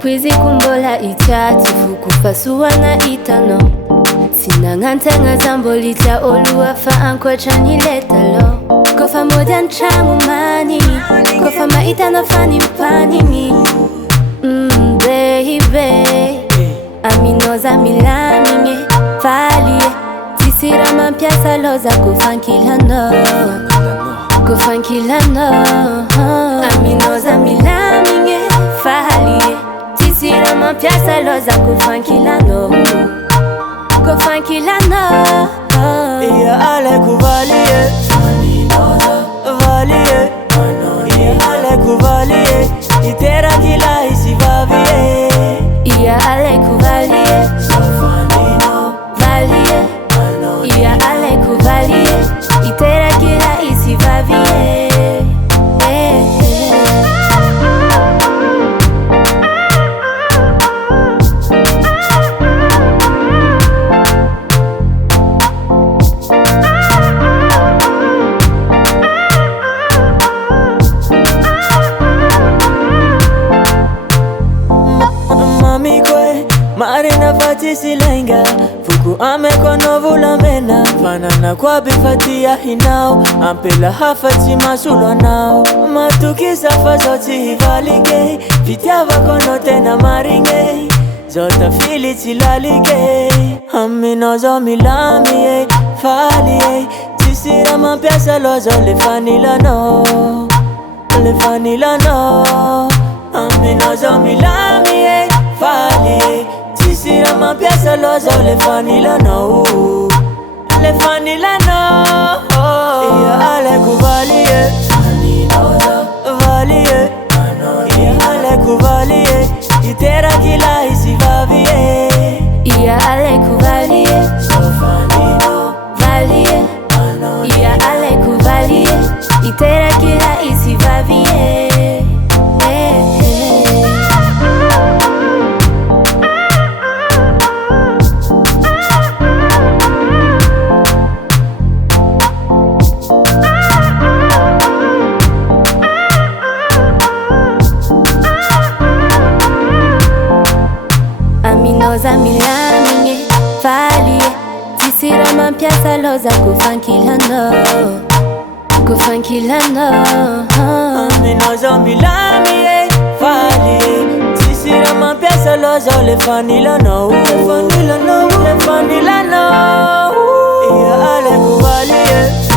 Pwizi kumbola itatu kufasua na itano sinang'antenga zambo lita oluwafa ankocha niletalo kofa moja nchangu mani kofa maitano fani mpanini baby aminoza milaminge falie tisira mampiasa loza kufankilano aminoza milaminge falie tisira mampiasa loza kufankilano iya ale kuvalie valie iya ale kuvalie itera kila isivavie iya ale kuvalie valie iya ale kuvalie itera kila isivavie Marina fatisi lenga fuku ame kono vula mena fanana kwa bifatia hinao ampela hafati masulo nao matukisa fazoti hivalige fitiava kono tena maringe zota fili tilalige aminozo milamie falie tisira mampiasa lozo lefanilano aminozo milamie falie tisira mampiasa lozo lefanilano iya ale kuvalie valie iya ale kuvalie itera kila isivavie iya ale kuvalie valie iya ale kuvalie itera kila isivavie aminoza milaminge falie tisira mampiasa loza kufankilano aminoza milamie falie tisira mampiasa loza lefanilano iya ale kuvalie